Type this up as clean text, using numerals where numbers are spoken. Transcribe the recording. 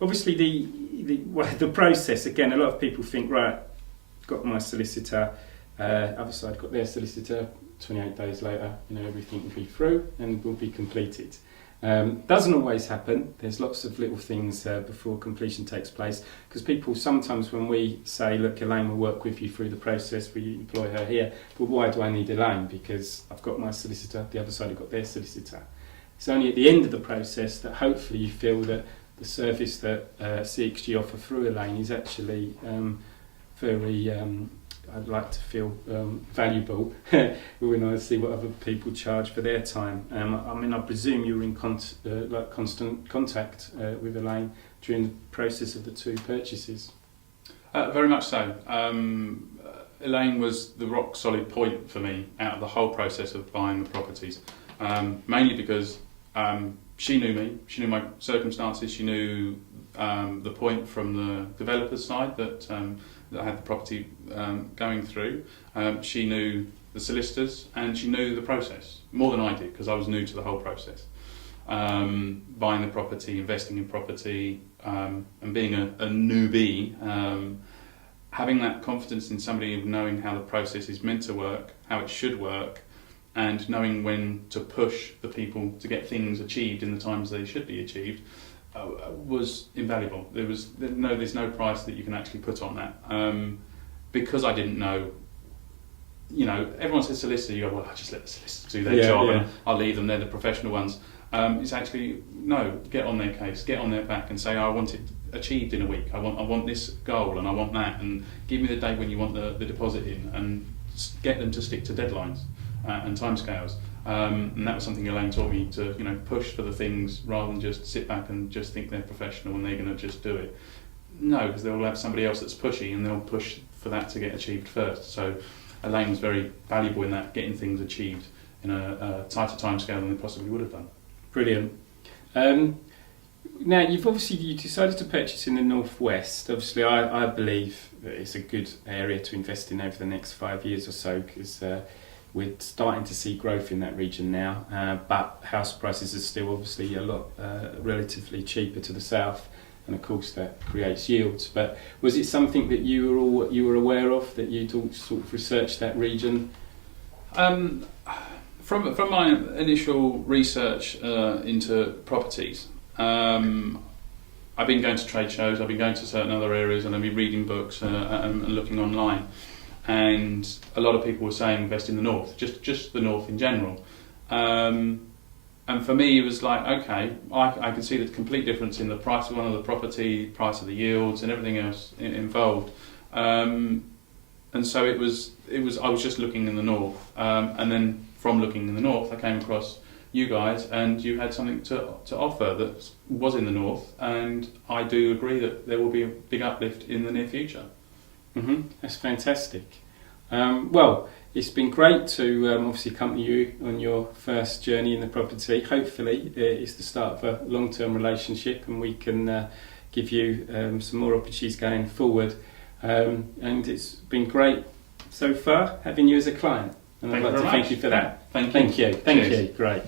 Obviously, the process, again, a lot of people think, right, got my solicitor, other side got their solicitor, 28 days later, everything will be through and will be completed. Doesn't always happen. There's lots of little things before completion takes place, because people sometimes, when we say, look, Elaine will work with you through the process, we employ her here, but why do I need Elaine? Because I've got my solicitor, the other side have got their solicitor. It's only at the end of the process that hopefully you feel that the service that CXG offer through Elaine is actually very, I'd like to feel valuable when I see what other people charge for their time. I presume you were in constant contact with Elaine during the process of the two purchases. Very much so. Elaine was the rock solid point for me out of the whole process of buying the properties, mainly because she knew me, she knew my circumstances, she knew the point from the developer's side that I had the property going through. She knew the solicitors and she knew the process more than I did, because I was new to the whole process. Buying the property, investing in property, and being a newbie, having that confidence in somebody of knowing how the process is meant to work, how it should work, and knowing when to push the people to get things achieved in the times they should be achieved, was invaluable. There's no price that you can actually put on that. Because I didn't know, everyone says solicitor, you go, well, I just let the solicitor do their job and I'll leave them, they're the professional ones. It's actually, no, get on their case, get on their back and say, I want it achieved in a week, I want this goal and I want that, and give me the date when you want the deposit in, and get them to stick to deadlines and timescales. And that was something Elaine taught me, to push for the things rather than just sit back and just think they're professional and they're going to just do it. No, because they'll have somebody else that's pushy and they'll push for that to get achieved first. So Elaine was very valuable in that, getting things achieved in a tighter timescale than they possibly would have done. Brilliant. Now, you decided to purchase in the northwest. Obviously, I believe that it's a good area to invest in over the next 5 years or so, because we're starting to see growth in that region now, but house prices are still obviously a lot relatively cheaper to the south, and of course that creates yields. But was it something that you were aware of, that you'd all sort of researched that region? From my initial research into properties, I've been going to trade shows, I've been going to certain other areas, and I've been reading books and looking online. And a lot of people were saying invest in the north, just the north in general. And for me, it was like, okay, I can see the complete difference in the price of one of the property, price of the yields, and everything else involved. And so I was just looking in the north, and then from looking in the north, I came across you guys, and you had something to offer that was in the north, and I do agree that there will be a big uplift in the near future. That's fantastic. Well, it's been great to obviously accompany you on your first journey in the property. Hopefully it's the start of a long-term relationship, and we can give you some more opportunities going forward. And it's been great so far having you as a client, and I'd like to thank you for that. Thank you. Thank you. Great.